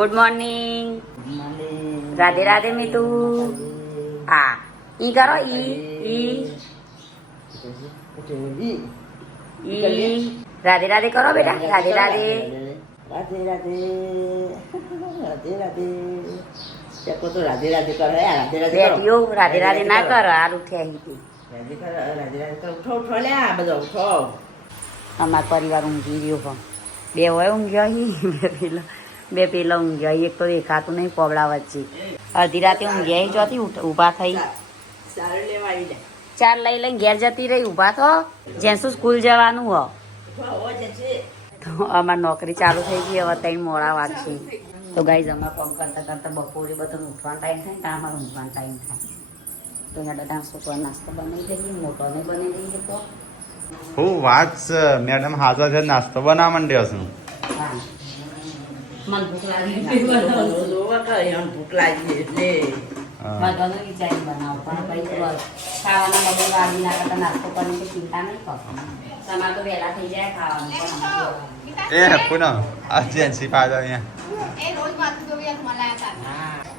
Good morning. Radhe Radhe Mitu. આ ઈ કરો ઈ રાધે રાધે કરો બેટા. રાધે રાધે. રાધે રાધે રાધે રાધે ચકો તો રાધે રાધે કરો. રાધે રાધે બેટીઓ રાધે રાધે ના કરો. આ ઉઠ્યા રાધે કરો. રાધે રાધે કરો. ઉઠો ઉઠો લે આ બધો ઉઠો. અમારો પરિવાર ઊંઘી રહ્યો પણ બે હોય ઊંઘ્યા બે પેલા ઊંઘ્યા. એક તો દેખાતું નહીં પોબડા વચ્ચે. અડધી રાતે ઊંઘ્યા જોતી ઊભા થઈ. સારું લેવા આવી જાય. ચાર લઈ લઈને ઘેર જતી રહી. ઊભા થો જેન્સુ સ્કૂલ જવાનું હો તો અમારી નોકરી ચાલુ થઈ ગઈ. હવે ત્યાં મોડા વાગશે તો ગાઈઝ અમારે કામ કરતા કરતા બપોરે બધાને ઉઠવાનો ટાઈમ થાય ત્યાં અમારે ઊંઘવાનો ટાઈમ થાય. તો હેડો નાસ્તો નાસ્તો બનાવી દઈએ. મોટોને બનાવી દઈએ તો હું વાત મેડમ હાજર છે. નાસ્તો બનાવવા માંડ્યો છું. હા મને ભૂખ લાગી ભૂખ લાગી એટલે બધાને વિચારી બનાવો પણ પછી ખાવાના બધું વાગી ના કરતા નાસ્તો કરીને ચિંતા નહીં કરતો. તમારે તો વહેલા થઈ જાય ખાવાનું. એ પૂનમ આ જેન્સી પાછળ અહીંયા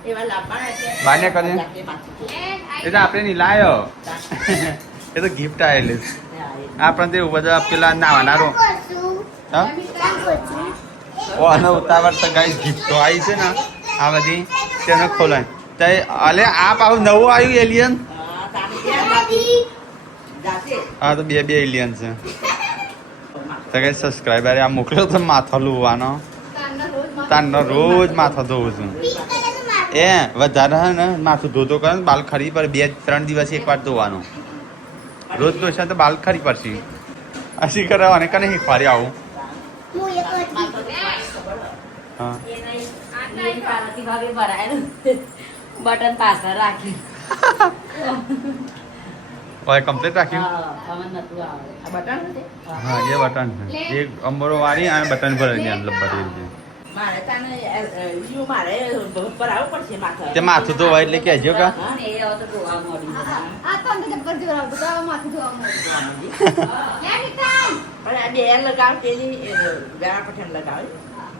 એવા લાવવાના બાને કરી એ તો આપણે નહીં લાયો. એ તો ગિફ્ટ આવેલી આપણે તે બધા પેલા નાવાના રો હા ઓ અને ઉતાવળ તો ગાઈસ ગિફ્ટો આવી છે ને આ બધી તેને ખોલાય તો અલે આ પાછું નવું આવ્યું એલિયન. હા તો બે એલિયન છે તો કઈ સબસ્ક્રાઈબર આ મોકલ્યો તો માથો લુવાનો તારનો રોજ માથો ધોવું છું. એ વધારે હે ને માથું ધોતો કરે ને બાલ ખરી પર 2-3 દિવસ એકવાર ધોવાનું. રોજ ધોશે તો બાલ ખરી પડશે. અસી કરે અને કને શીખવાડી આવું. હા બટન પાછળ રાખ્યું. ઓય કમ્પ્લીટ રાખ્યું. હા એ બટન છે. એક અંબરો વાળી અને બટન પર લબ્બડી છે. તે માથું ધોવાય એટલે કહેજો કા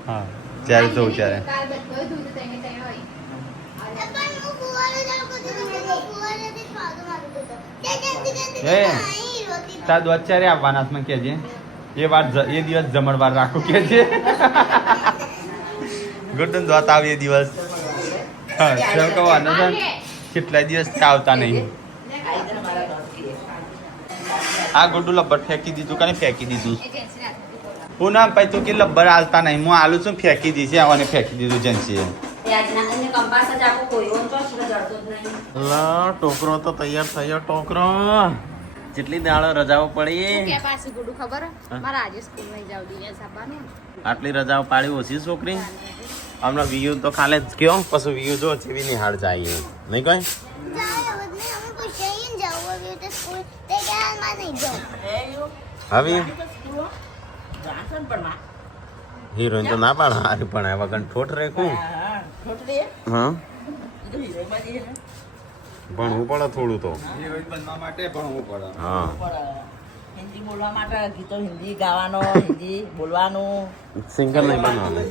હા ત્યારે ધોવું ત્યારે તાર દોત ચારે આવવાના છે કેજે. એ દિવસ જમણવાર રાખું કેજે. ગુડ દોત આવે એ દિવસ. હા સર કહેવાનું છે કેટલા દિવસ આવતા નહીં. આ ગુડ્ડું લબ્બર ફેંકી દીધું કાને ફેંકી દીધું. પૂનમ પછી તું કે લબ્બર હાલતા નહીં. હું આલું છું ફેંકી દીધી અને ફેંકી દીધું જેન્સીએ. ટોકરો તો તૈયાર થયો. ટોકરો જેટલી દાડો રજાઓ પડી આટલી રજાઓ પાડી ઓછી છોકરી. હમણાં વ્યૂ તો ખાલે જ કયો પછી વ્યૂ જો જેવી નિહાળ જાય નહીં કઈ. હવે હિરોઈન તો ના પાડ હારી પણ વગર ઠોઠ રેખું. હા ભણવું પડે થોડું તો. હા હિન્દી બોલવા માટે ગીતો હિન્દી ગાવાનો હિન્દી બોલવાનું. સિંગર નહીં બનવાનું.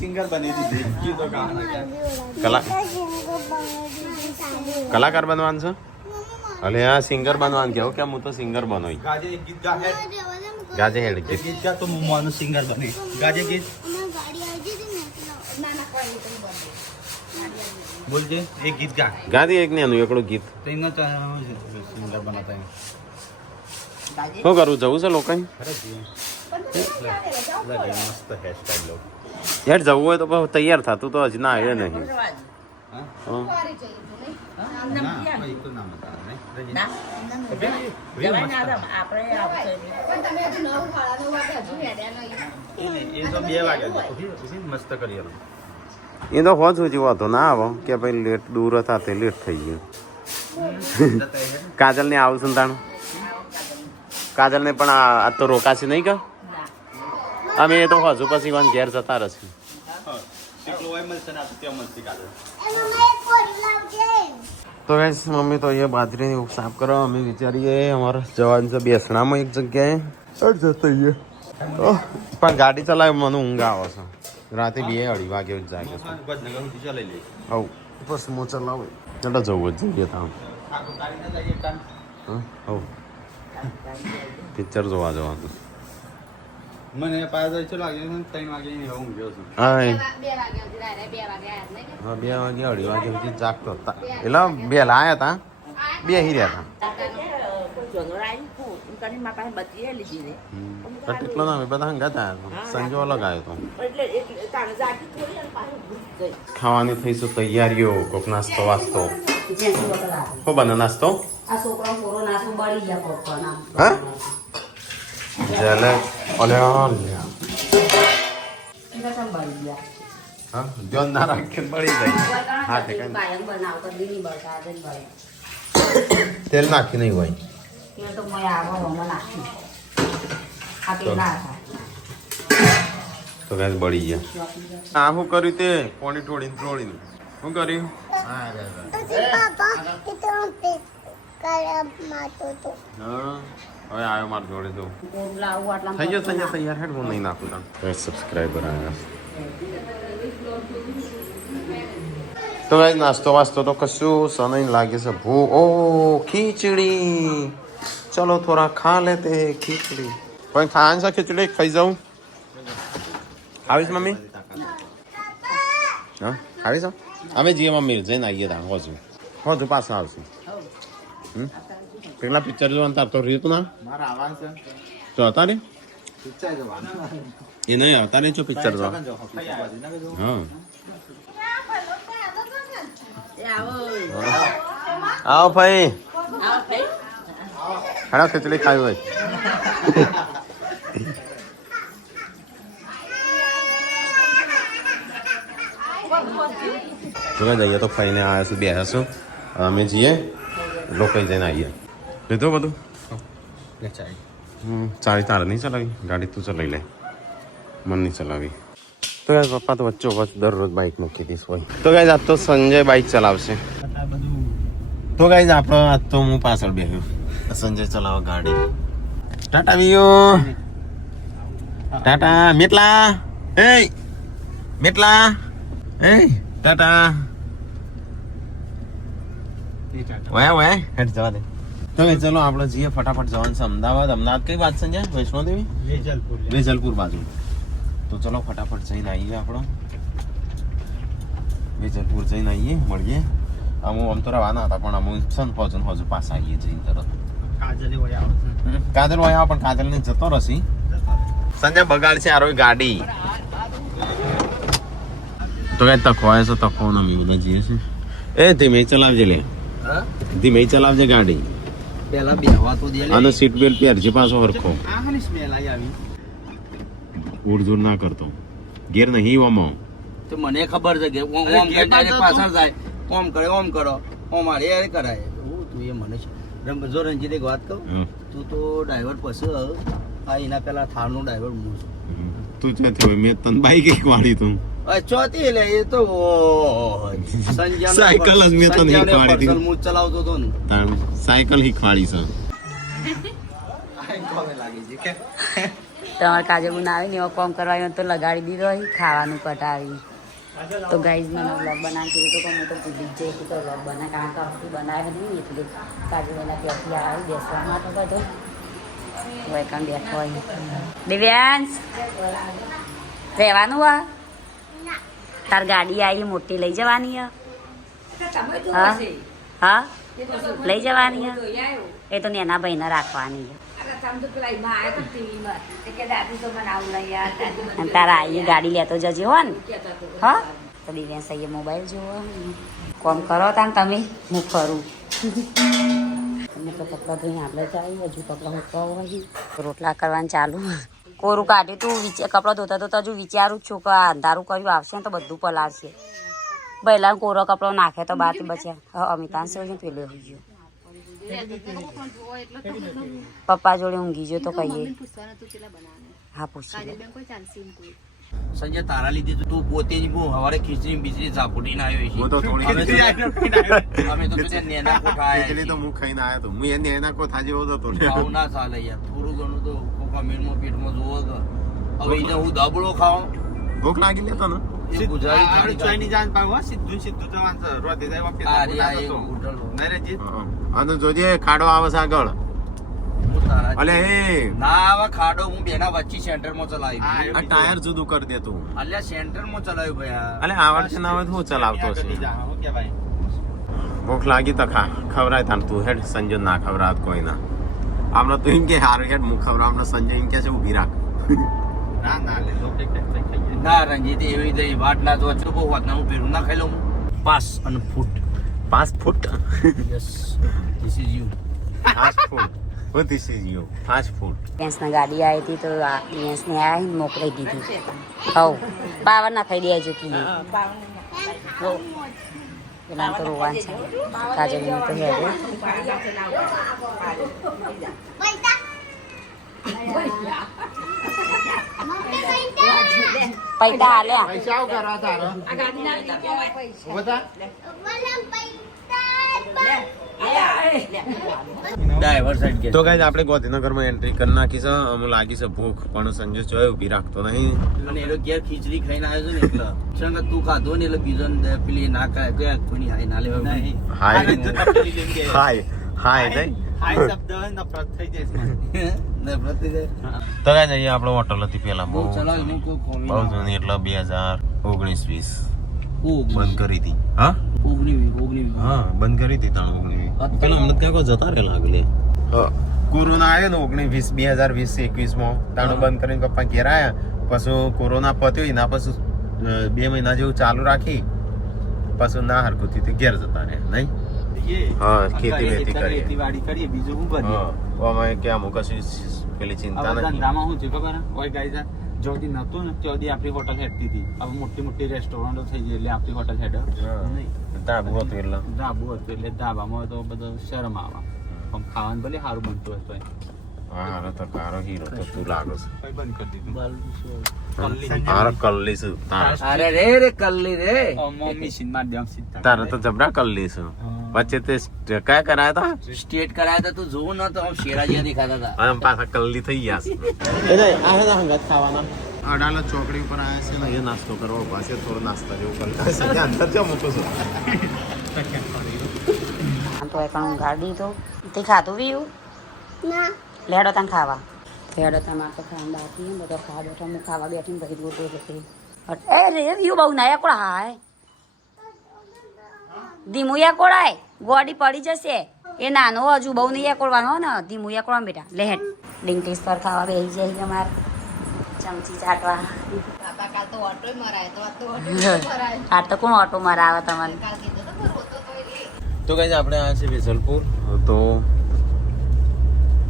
સિંગર બની દીધી. કલાકાર બનવાનું છે. અલે હા સિંગર બનવાનું કેવું કે હું તો સિંગર બનો. ગાજે હેડ ગીત ગા તો હું માનું સિંગર બને. ગાજે ગીત બોલજે એક ગીત ગા. ગાદી એક ને એનું એકડું ગીત સિંગર બનાતા. શું કરું જવું છે લોકો મસ્ત હેરસ્ટાઈલ યાર જવું હોય તો તૈયાર થતું તો હજી ના આવ્યો નહીં. મસ્ત કરી એ તો હોજ સુધી વાંધો ના આવો કે ભાઈ લેટ દૂર હતા તે લેટ થઈ ગયું. કાજલ ને આવું સંતાણું. કાજલ ને પણ આ તો રોકાશે નહીં કા. અમે એ તો હજુ પછી કોણ ઘેર જતા રહેશે. તો ગાઈસ મમ્મી તો એ બાજરી સાફ કરવા અમે વિચારીએ અમારે જવાનું છે બેસણામાં એક જગ્યાએ જઈએ પણ ગાડી ચલાવે મને ઊંઘ આવે છે. રાતે 2-2:30 વાગે જ જાય કે વડનગર સુધી ચલાવી લઈએ હવ બસ હું ચલાવે એટલે જવું જ જોઈએ ત્યાં હવ પિક્ચર જોવા જવાનું મને પાછા ચલો લાગે 3 વાગે હું ગયો છું હા 2 વાગે 2:30 વાગે સુધી જાગતો હતા એટલે બેલા આવ્યા હતા બેહી રહ્યા હતા કેટલો ના બધા હંગા હતા સંજો અલગ આવ્યો હતો ખાવાની થઈશું તૈયારીઓ કોક નાસ્તો વાસ્તો હો બને નાસ્તો આ છોકરો પૂરો નાસ્તો બળી ગયા પોપકોર્ન હા જલે ઓલ્યા બળી ગયા હા જો ના રાખે બળી જાય હા તે કઈ કાયમ બનાવતો દીની બળતા આજે જ બળે તેલ નાખી નહીં હોય એ તો મેં આવો હમણાં નાખી આ તે ના તો ગાય બળી ગયા આ શું કર્યું તે કોણી ઠોડીને ઠોડીને શું કર્યું હા હવે આવ્યો માર જોડે તો થાય લાવું આટલા થઈ ગયો તૈયાર હેડ હું નહીં નાખું તને સબસ્ક્રાઈબર આવ્યા તો ગાય નાસ્તો વાસ્તો તો કશું સનઈ લાગે છે ભૂ ઓ ખીચડી ચલો થોડા ખા લેતે ખીચડી કોઈ ખાવાનું છે ખીચડી ખાઈ જાઉં આવીશ મમ્મી હા આવીશ અમે જઈએ મમ્મી જઈને આવીએ ત્યાં હોજુ પાછું આવશું પેલા પિક્ચર જોવાનું તાર તો રીત ના તો હતા ને એ નહીં આવતા ને જો પિક્ચર જોવા હા આવો ભાઈ હેડા ખીચડી ખાવી હોય જોવા જઈએ તો ફઈને આવ્યા છું બેસું અમે જઈએ લોકો જઈને આવીએ લીધું બધું ચાલી તારે નહીં ચલાવી ગાડી તું ચલાવી લે મન નહીં ચલાવી તો યાર પપ્પા તો વચ્ચો વચ્ચ દરરોજ બાઇક મૂકી દઈશ હોય તો ગાઈઝ આજ તો સંજય બાઇક ચલાવશે તો ગાઈઝ આપણો આજ તો હું પાછળ બેસ્યો સંજય ચલાવો ગાડી ટાટા વિયો ટાટા મેટલા એ મેટલા એ ટાટા વાય હેડ જવા દે તો ભાઈ ચલો આપણે જઈએ ફટાફટ જવાનું છે અમદાવાદ કઈ વાત સંજય વૈષ્ણોદેવી વેજલપુર બાજુ તો ચલો ફટાફટ જઈને આવીએ આપણો વેજલપુર જઈને આવીએ મળીએ અમુક આમ તો રવાના હતા પણ અમુક સન પહોંચન હજુ પાછા આવીએ જઈને તરત કાજલ વયા પણ કાજલ ને જતો રસી સંજય બગાડ છે આરો ગાડી તો કઈ તકવાય છે તકવો ના મેં જઈએ છે એ ધીમે ચલાવજે લે ધીમે ચલાવજે ગાડી પેલા બેહવા તો દે અને સીટ બેલ્ટ પહેરજે પાછો હરખો આની સ્મેલ આવી ઉડઝુડ ના કરતો ગેર નહીં ઓમો તો મને ખબર છે કે ઓમ ડાયરેક્ટ પાછળ જાય ઓમ કરે ઓમ કરો ઓમ મારે એ કરાય હું તું એ મને જો રંજીત એક વાત કહું તું તો ડ્રાઈવર પછી આ એના પેલા થારનો ડ્રાઈવર હું છું તું છે થયો મેં તને બાઈક એક વાળી તું ચોથી લે એ તો સંજય સાયકલ જ મેં તને શીખવાડી હતી હું ચલાવતો હતો ને સાયકલ શીખવાડી છે તમારે કાજુ બનાવી ને એવો કોમ કરવા તો લગાડી દીધો હોય ખાવાનું કટાવી તો ગાઈઝ મને વ્લોગ બનાવી કીધું તો હું તો ભૂલી જ જઈ તો વ્લોગ બનાવે કારણ કે આખી બનાવી નહીં એટલે કાજુ એના ત્યાંથી આવી બેસવા માટે બધું વેકન બેઠો હોય દિવ્યાંશ રહેવાનું આ તાર ગાડી આવી મોટી લઈ જવાની હા હા લઈ જવાની એ તો નેના ભાઈને રાખવાની તારા આઈએ ગાડી લેતો જજે હો ને હા તો દિવ્યાંશ આઈએ મોબાઈલ જોવો કોમ કરો તાન તમે હું ફરું તમે તો કપડાં ધોઈને આપણે ચાલી હજુ કપડાં મૂકવા હોય રોટલા કરવાનું ચાલુ કોરું કાઢ્યું તું કપડાં ધોતા ધોતા હજુ વિચારું જ છું કે અંધારું કર્યું આવશે ને તો બધું પલાળશે પહેલા કોરો કપડો નાખે તો બાકી બચ્યા અમિતાંશ પેલો હોઈ ગયો પપ્પા જોડે ઊંઘી ગયો તો કહીએ હા પૂછી સંજય તારા લીધે તું પોતે જ બહુ હવારે ખીચડી બીજડી ઝાપુટીને આવ્યો હું તો થોડી અમે તો પેલા નેના કોઠા ખીચડી તો હું ખાઈને આવ્યો તો હું એ નેના કોઠા જેવો જ હતો ખાવું ના ચાલે યાર થોડું ઘણું તો કમેન્ટમાં પેટમાં જોવો કે હવે એને હું દબળો ખાઉં ભૂખ લાગી લે તને એ ગુજરાતી આપણે થાળી ચોઈની જાન પાવ સીધું સીધું જવાનું છે રોધે જાય વાપી આ રી આ એક હોટલ નહીં રે જીત અને જોજે ખાડો આવે છે આગળ હું તારા અલે એ ના આવા ખાડો હું બેના વચ્ચે સેન્ટરમાં ચલાવી આ ટાયર જુદું કરી દે તું અલ્યા સેન્ટરમાં ચલાવ્યું ભાઈ આ. અલે આવડશે ના આવે તો હું ચલાવતો છે હું કે ભાઈ ભૂખ લાગી તો ખવરાય તાન તું હેડ સંજય ના ખવરાત કોઈ ના હમણાં તું એમ કે હારું હેડ હું ખવરાવ હમણાં સંજય એમ કે છે ઊભી રાખ ના ના લે લો કે ખાઈએ ના રંજીત એવી દઈ વાટ ના જો છો બહુ વાત ના હું પેલું ના ખાઈ લઉં પાસ અને foot 5 foot yes this is you fast food what this is you fast food ભેંસની ગાડી આવી હતી તો આ ભેંસને આવીને મોકલાઈ દીધી હવ પાવર ના ખાઈ દેજો કીધી પેલા તો રોવાન છે કાજલનું તો હેડે પૈસા હાલ્યા પૈસા આવ કરવા તારો બધા ડ્રાઈવર સાઈડ કે તો ગાઈઝ આપણે ગોધીનગરમાં એન્ટ્રી કરી નાખી છે અમને લાગી છે ભૂખ પણ સંજય જોયો ઊભી રાખતો નહીં અને એનો ઘેર ખીચડી ખાઈને આવ્યો છે ને એટલે સંગ તું ખાધો ને એટલે બીજો ને પેલી ના ખાય ગયા કોઈની હાય ના લેવા નહીં હાય હાય હાય નહીં હાય શબ્દ નફરત થઈ જશે નફરત થઈ જાય તો ગાઈઝ અહીંયા આપણે હોટલ હતી પેલા બહુ ચલાવી હું કોઈ કોમી બહુ જૂની એટલે 2019-20 ઓગણી બંધ કરી હતી હા ઓગણી હા બંધ કરી હતી તાણ 19 પેલા હમણાં ક્યાં કોઈ જતા રહેલા આગળ કોરોના આવ્યો ને 2020-21 માં તાણું બંધ કરીને પપ્પા ઘેર આવ્યા પછી કોરોના પત્યો એના પછી 2 મહિના જેવું ચાલુ રાખી પછી ના હરકું થયું ઘેર જતા રહે નહીં હા ખેતી વેતી કરીએ ખેતીવાડી કરીએ બીજું શું કરીએ અમે કે અમુક કશું પેલી ચિંતા હવે નથી ધંધામાં શું છે ખબર કોઈ ગાય જોડી નતું ને ત્યાંથી આપણી હોટલ હેડતી હતી હવે મોટી મોટી રેસ્ટોરન્ટો થઈ ગઈ એટલે આપણી હોટલ હેડ ધાબુ હતું એટલે ધાબુ હતું એટલે ધાબામાં તો બધો શરમ આવે પણ ખાવાનું ભલે સારું બનતું હોય તોય. હારો તો કારો હીરો તો તું લાગો છે કઈ બંધ કરી દીધું હારો કલ્લી છું તારે અરે રે રે કલ્લી રે મશીન માં દેમ સીધા તારે તો જબરા કલ્લી છું વચ્ચે તે કયા કરાયા હતા સ્ટેટ કરાયા હતા તું જોવું ન તો આમ શેરાજીયા દેખાતા હતા અને પાછા કલ્લી થઈ ગયા છે એ આ હેના હંગાત ખાવાના અડાલા ચોકડી ઉપર આવ્યા છે ને એ નાસ્તો કરવા ઉભા છે થોડો નાસ્તા જેવું કરતા છે અંદર જો મૂકો છો આમ તો એકણ ગાડી તો તે ખાધું વીયું લેડો તને ખાવા લેડો તમારે તો ખાવા બાકી બધો ખાવા બેઠો હું ખાવા બેઠી પછી ગોતો જતી એ રે વ્યુ બહુ નાયા કોળા હાય ધીમુયા કોળાય ગોડી પડી જશે એ નાનો હજુ બહુ નહીં એકોળવાનો ને ધીમુયા કોળા બેટા લેહેડ ડિંકલીસ પર ખાવા બેસી જાય અમારે ચમચી ચાટવા આ તો કોણ ઓટો મરાવે તમારે તો કઈ આપણે આવ્યા છે વેસલપુર તો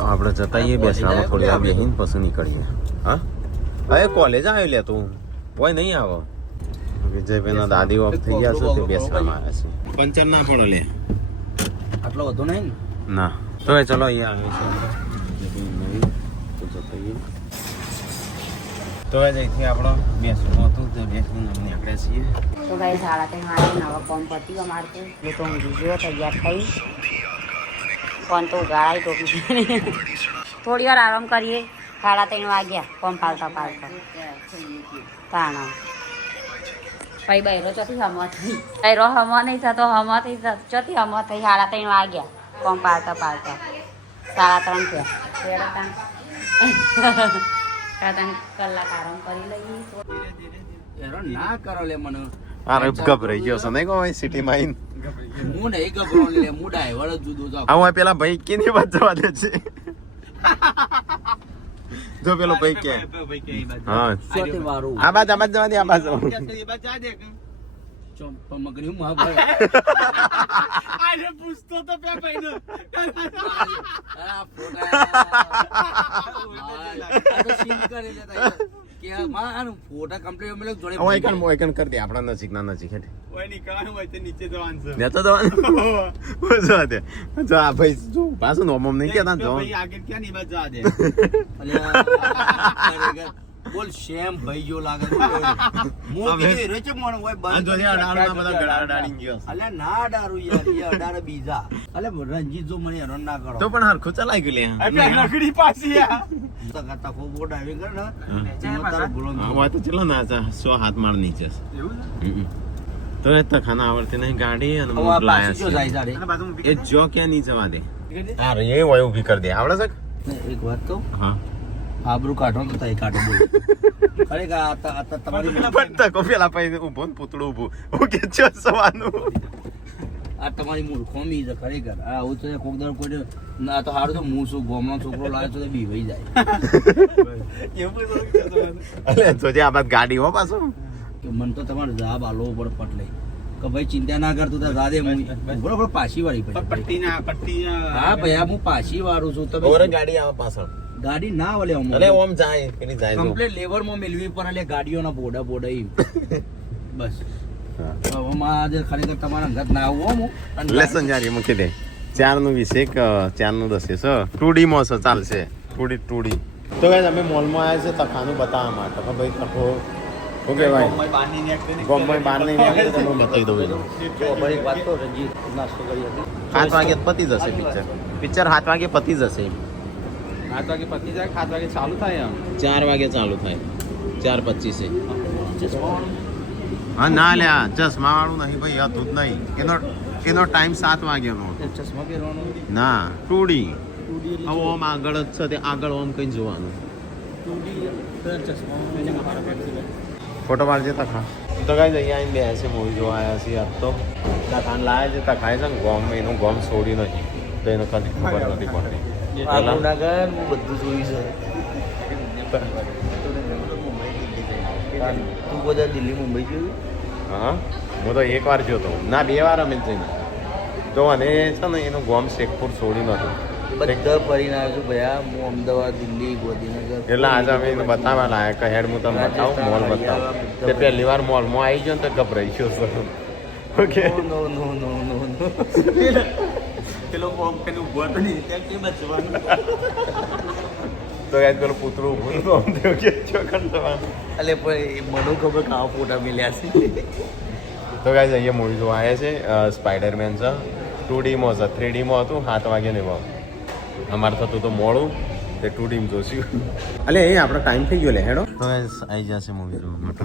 આપણે જતાઈએ બેસવામાં થોડી વાર બેહીને પછી નીકળીએ હા હવે કોલેજ આવ્યો લે તું કોઈ નહીં આવો વિજયભાઈના દાદી ઓફ થઈ ગયા છે તે બેસવામાં આવ્યા છે પંચર ના પડો લે આટલો વધુ નહીં ને ના તો એ ચલો અહીંયા આવ્યો છે તો જતાઈએ તો અહીંથી આપણો બેસવાનું હતું તો બેસવું નીકળ્યા છીએ તો ભાઈ 3:30 વાગે નવા કોમ પતી અમારે તો હું તો ઊંઘી ગયો તૈયાર થઈ ફોન તો ઉગાડાઈ તો થોડી વાર આરામ કરીએ 3:30 વાગ્યા કોમ પાલતા તાણા ભાઈ બૈરો ચોથી હમો થઈ બૈરો હમો નહીં થતો હમો થઈ ચોથી હમો થઈ 3:30 વાગ્યા કોમ પાલતા 3:30 થયા 3 કલાક આરામ કરી લઈએ હેરાન ના કરો લે મને અરે ગભરાઈ ગયો છે નહીં કોઈ સિટીમાં આવીને હું નહીં ગભરાઉં લે હું ડ્રાઈવર જ જુદો છું આવું પેલા ભાઈ કેની વાત જવા દે છે જો પેલો ભાઈ કે હા ચોથી વારું આ બાજુ જવા દે આ બાજુ મગરી મહાભારત પૂછતો તો પેલા ભાઈને આ ફોટા કમ્પ્લીટ અમે જોડે ઓયકન કરી દે આપણા નજીકના નજીક હેઠે ઓય નીકળવાનું હોય તો નીચે જવાનું છે નેતો જવાનું જો દે જો આ ભાઈ જો પાછું નોમમ નહીં કેતા જો ભાઈ આગળ ક્યાં ની બાજુ જા દે બોલ શેમ ભાઈ જો લાગે છે. હું કીધું હેરો છે મોણ હોય બંધ આ જોજે અડાડું ના બધા ગળા અડાડી ગયો. અલ્યા ના અડાડું યાર એ અડાડે બીજા. અલ્યા રંજીત જો મને હેરાન ના કરો. તો પણ હરખું ચલાઈ ગયું લે. લકડી પાછી તકા બહુ ડ્રાઇવિંગ કરે ને એમાં તારો ગુનો ના. આ તો ચલો ના 100 હાથ માર નીચે છે. તો એ તખાના આવડતી નહીં ગાડી અને હવે આ મોટ લાયા પાછી જો જાય તારે. છે. એ જો ક્યાં નહીં જવા દે. અરે એ હોય ઊભી કરી દે. આવડે છે? એક વાત કહું હા. આબરૂ કાઢો તો તઈ કાઢો બોલ. ખરેખર આ તમારી પણ તકો પેલા પછી ઊભો ને પૂતળું ઊભું. હું કે છો સવાનું. આ તમારી મૂર્ખોમી છે ખરેખર. આ આવું તો કોક દર કોઈ ના તો હારું તો હું શું ગોમનો છોકરો લાવે તો બીવાઈ જાય. અલે જોજે આ બાદ ગાડી હો પાછું. કે મને તો તમારે જવાબ આલો પડે પટ લઈ કે ભાઈ ચિંતા ના કરતું તો રાધે હું બરોબર પાછી વાળી પછી હા ભાઈ આ હું પાછી વાળું છું તમે ઓરે ગાડી આવે પાછળ. ગાડી ના વળે અલે ઓમ જાય પેલી જાય જો. કમ્પ્લેટ લેવર માં મેલવી પર એટલે ગાડીઓના બોડા બોડા ઈ બસ હવે માં આજે ખરેખર તમારા અંગત ના આવું હું લેસન જારી મૂકી દે. 4 નું 20 4 નું 10 છે 2D માં છે ચાલશે. 2D તો ગાઈસ અમે મોલ માં આવ્યા છે તખાનું બતાવવા માટે કે ભાઈ તખો ઓકે ભાઈ ગોમમાં બાર નહીં નીકળે તો હું બતાવી દઉં એનું. જો ભાઈ એક વાત તો રંજીત નાસ્તો કરી હતી 7 વાગે પતી જશે પિક્ચર 7 વાગે પતી જશે. 7 વાગે પતી જાય 7 વાગે ચાલુ થાય એમ 4 વાગે ચાલુ થાય 4:25 હા ના લ્યા ચશ્મા વાળું નહીં ભાઈ હતું જ નહીં. એનો ટાઈમ 7 વાગ્યાનો ચશ્મા પહેરવાનો ના 2D હવે ઓમ આગળ જ છે તે આગળ ઓમ કઈ જોવાનું. ફોટો પાડજે તખા. તો ગાઈસ અહીંયા આવીને બે છે મૂવી જોવા આવ્યા છીએ આજ તો. તખાને લાયા છે તખાય છે ને ગોમ એનું ગોમ છોડી નથી તો એને કદી ખબર નથી પડતી. આ ગુનાગાર હું બધું જોયું છે તું બધા દિલ્હી મુંબઈ જોયું હા હું તો 1 વાર જોતો ના 2 વાર અમે જઈને તો અને છે ને એનું ગોમ શેખપુર છોડી નતું બધા ફરીને આવ્યો છું ભયા હું અમદાવાદ દિલ્હી ગોધીનગર એટલે આજે અમે એને બતાવવા લાયા કે હેડ હું તમને બતાવું મોલ બતાવું તે પહેલી વાર મોલમાં આવી ગયો ને તો ગભરાઈ ગયો સર. ઓકે નો નો નો નો નો પેલો કોમ પેલું ઉભો તો નહીં ત્યાં કેમ બચવાનું તો ગાઈસ પેલું પૂતળું ઊભું નતું આમ થયું કે જો કંટાળવાનું. અલે ભાઈ મને ખબર કાવા ફોટા મિલ્યા છે તો ગાઈસ અહીંયા મૂવી જોવા આવ્યા છે સ્પાઈડરમેન છે 2D માં છે 3D માં હતું 7 વાગે ને ભાવ અમારે થતું તો મોડું તે 2D માં જોશું. અલે એ આપણો ટાઈમ થઈ ગયો લે હેડો. તો ગાઈસ આવી જશે મૂવી જોવા માટે.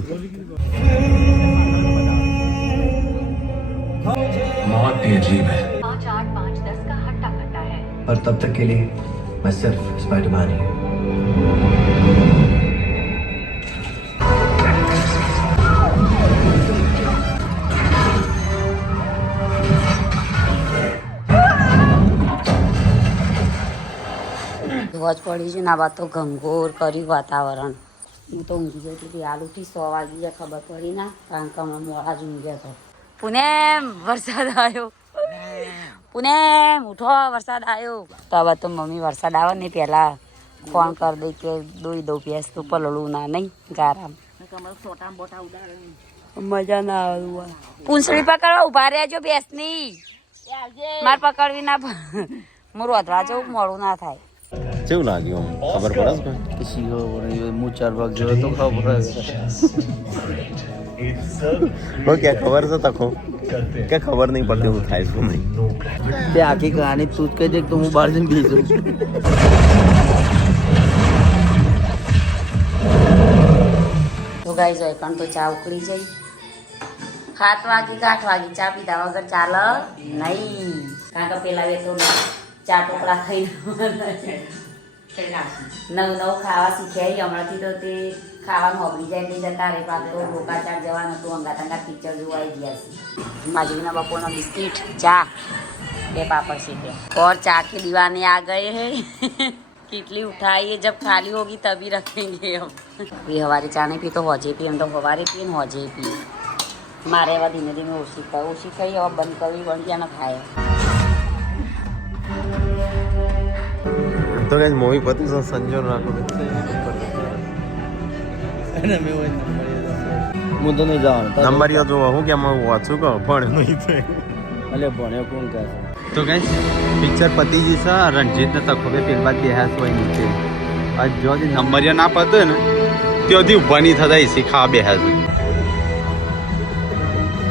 मौत भी अजीब है 5 8 5 10 का हट्टा कट्टा है पर तब तक के लिए मैं सिर्फ स्पाइडरमैन ही हूँ ધોજ પડી છે ને આ વાત તો ઘંઘોર કર્યું વાતાવરણ. હું તો ઊંઘી જતી હતી હાલ ઉઠી 100 વાગી ગયા ખબર પડી ના કારણ કે હમણાં મોડા જ ઊંઘ્યા હતો. પૂનેમ વરસાદ આવ્યો પૂનેમ ઉઠો વરસાદ આવ્યો. તો હવે તો મમ્મી વરસાદ આવે ને પહેલા ફોન કરી દઈ કે દોઈ દઉં ભેંસ તો પલળું ના નહીં ગારામ મજા ના આવે. પૂંછડી પકડવા ઉભા રહેજો ભેંસની મારે પકડવી ના હું રોધવા જવું મોડું ના થાય. કેવું લાગ્યું ખબર પડે છે શીખો હું 4 વાગ જોયો તો ખબર ઓકે ખબર છે તકો કે ખબર નહીં પડતી હું થાય શું નહીં. તે આખી કહાની તું જ કહી દે તો હું બહાર જઈને બેસું. તો ગાઈ જાય કારણ તો ચા ઉકળી જઈ 7 વાગી કે 8 વાગી ચા પીધા વગર ચાલે નહીં કારણ કે પેલા વે તો 4 ટોકરા ખાઈ નવ ખાવા શીખ્યા હમણાંથી તો તે ખાવાનું હોબળી જાય એટલે જતા રહે પાછું તો ડોકા જવાનું હતું અંગાત પિક્ચર જોવા આવી ગયા છે. માજવીના બપોરના બિસ્કિટ ચા 2 પાપડ શીખ્યા और चा के दीवाने आ गए हैं कितली उठाई जब खाली होगी तभी रखेंगे हम. ये हमारे चा नहीं पी तो होजे पी हम तो हमारे पी होजे पी मारे एवं धीमे धीमे ओછી खाई अब बंद करवी बन गया ना खाए. તો ગાઈસ મૂવી પતી છે સંજો રાખો હું તો નહીં જવાનું નંબરિયો જોવા હું કેમ વાંચું કહો પણ નહીં થાય. અલે ભણ્યો કોણ કહે છે. તો ગાઈસ પિક્ચર પતી ગઈ છે રણજીત ને તખોબે પેલ બાદ બેહાસ હોય નીચે આજ જો નંબરિયા ના પતો ને ત્યાંથી ઊભા નહીં થતા એસી ખાવા બેહ્યા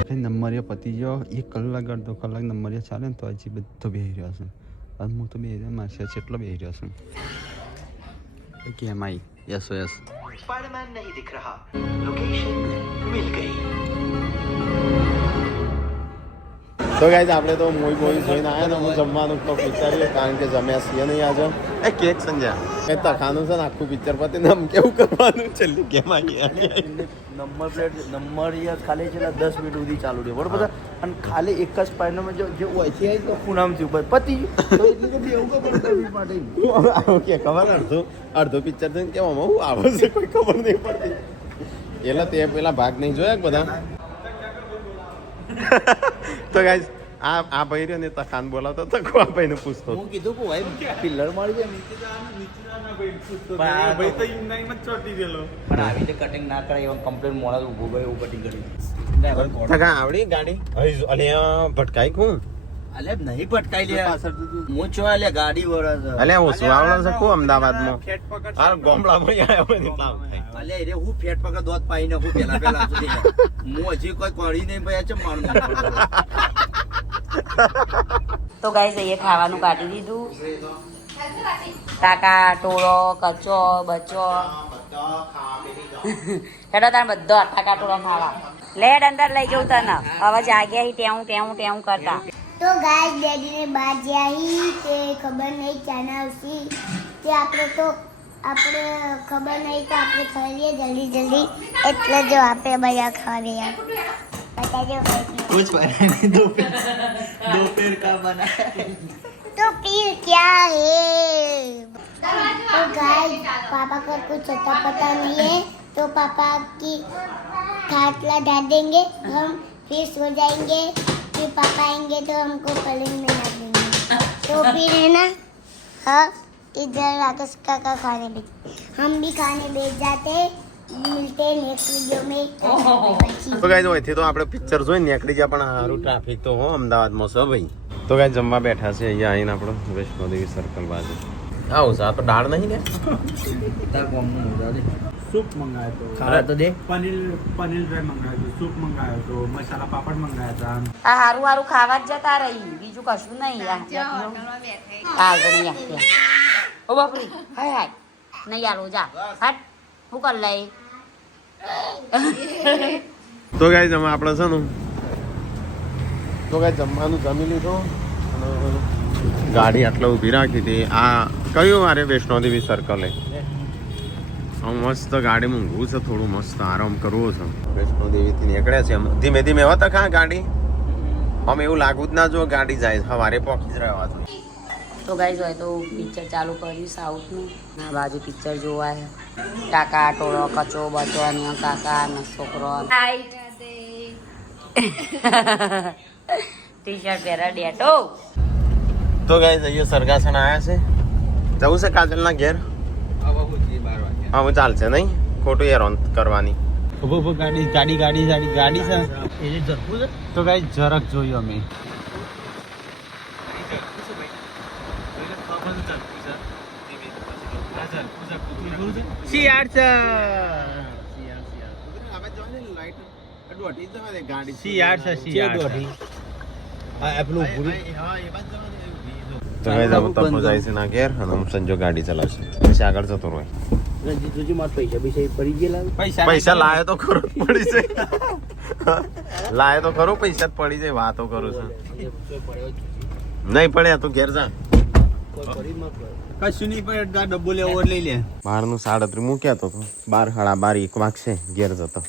છે નંબરિયા પતી ગયો 1 કલાક અડધો કલાક નંબરિયા ચાલે ને તો હજી બધો બેહી રહ્યો છું અને હું તો બેહી રહ્યો મારશે કેટલો બેહી રહ્યો છું કેમ આઈ યસ યસ स्पाइडरमैन नहीं दिख रहा लोकेशन मिल गई તો ગાઈઝ આપણે તો મોઈ જોઈને આવ્યા ને હું જમવાનું તો વિચારીએ કારણ કે જમ્યા છીએ નહીં આજે એ કેક સંજ્યા એ તખાનું છે ને આખું પિક્ચર પતે ને આમ કેવું કરવાનું છેલ્લી કેમ આવી નંબર પ્લેટ નંબર ખાલી છે 10 મિનિટ સુધી ચાલુ રહે બરોબર અને ખાલી એક જ સ્પાઇડરમાં જે ઓયથી આવી તો પૂનામ થયું બસ પતી ગયું એટલે કે બેવું ખબર માટે ઓકે ખબર અડધો પિક્ચર જોઈને કેમ આમાં હું આવે છે કોઈ ખબર નહીં પડતી એટલે તે પેલા ભાગ નહીં જોયા કે બધા તો ગાઈઝ આ ભાઈ રહ્યો ને તખાન બોલાવતો તો આ ભાઈને પૂછતો હું કીધું કે ભાઈ પિલ્લર મારી જાય પણ આવી રીતે કટિંગ ના કરે એવા કમ્પ્લેન મોડા ઊભો ગયો એવું કટિંગ કરી તખા આવડી ગાડી અને ભટકાઈ કોણ અલે નહીં પટકાઈ લે હું છો અલે ગાડી વળે છે અલે ઓછું આવડે છે કો અમદાવાદમાં આ ગોમડામાં આવ્યો ને એટલા અલે રે હું ફેટ પકડ દોત પાઈને હું પેલા સુધી હું હજી કોઈ કરી નહીં ભાઈ છે મારું તો ગાઈઝ અહીંયા ખાવાનું કાઢી દીધું કાકા ટોળો કચો બચો હેડો તાર બધો કાકા ટોળો ખાવા લેડ અંદર લઈ જવું તને હવે જાગ્યા ટેવું કરતા તો ગાય ડેડી ને બહાર જાય તે ખબર નહીં ચાના આવશી તે આપણે ખબર નહીં તો આપણે ખાઈએ જલ્દી એટલે જો આપણે બધા ખાવે યાર બતાજો कुछ बना नहीं दोपहर का बना तो फिर क्या है तो गाय पापा का कुछ अता पता नहीं है तो पापा की खाटला डाल देंगे हम फिर सो जाएंगे फिर पापा आएंगे तो हमको पलंग में डाल देंगे तो फिर है ना हाँ इधर राकेश काका खाने बैठ हम भी खाने बैठ जाते मिलते हैं नेक्स्ट वीडियो में તો ગાઈઝ હોયથી તો આપણે પિક્ચર જોઈને નીકળી ગયા પણ સારું ટ્રાફિક તો હો અમદાવાદમાં છે ભાઈ તો ગાઈઝ જમવા બેઠા છે અહીંયા આવીને આપણો વૈષ્ણોદેવી સર્કલ બાજુ આવું છે આ તો દાળ નહીં ને तार को हमने उड़ा दे सूप मंगाया तो खाना तो दे पनीर ड्राई मंगाया तो सूप मंगाया तो मसाला पापड़ मंगाया था આ હારું ખાવા જ જતા રહી બીજું કશું નહીં હાલ તો નહીં આપતી ઓ બાપરી હાય નહીં આલો જા હટ હું કર લઈ તો ગાઈઝ અમે આપણે છે ને તો ગાઈઝ જમવાનું જમી લીધું અને ગાડી આટલે ઊભી રાખી હતી આ કયું મારે વૈષ્ણોદેવી સર્કલે મસ્ત ગાડીમાં ઊંઘવું છે થોડું મસ્ત આરામ કરવો છે વૈષ્ણોદેવીથી નીકળ્યા છે ધીમે ધીમે હતા કાં ગાડી અમે એવું લાગવું જ ના જો ગાડી જાય સવારે પહોંચી જ રહ્યા છે તો ગાઈઝ હોય તો પિક્ચર ચાલુ કર્યું સાઉથનું આ બાજુ પિક્ચર જોવા છે કાકા ટોળો કચો બચો અને કાકા ને છોકરો ટી શર્ટ પહેરા ડેટો તો ગાઈઝ અહીંયા સરગાસણ આવ્યા છે જવું છે કાજલના ઘેર હા ચાલશે નહીં ખોટું હેરાન કરવાની ઉભો ગાડી છે ये जरपुर है તો ગાઈઝ જરાક જોયું અમે તો ગાઈઝ હવે તપો જાય છે ના ઘેર અને હું સંજો ગાડી ચલાવશે પછી આગળ જતો રહે रंजीत तुझी मार पैसा पड़ी गेला પૈસા લાયો તો ખરો જ પડી જાય લાયો તો ખરો પૈસા જ પડી જાય વાતો કરું છું નહીં પડે તું ઘેર જા કશું નહીં પડે ડબ્બો લેવો લઈ લે બહારનું 37 હું કહેતો હતો 12 સાડા 12 1 વાગશે ઘેર જતો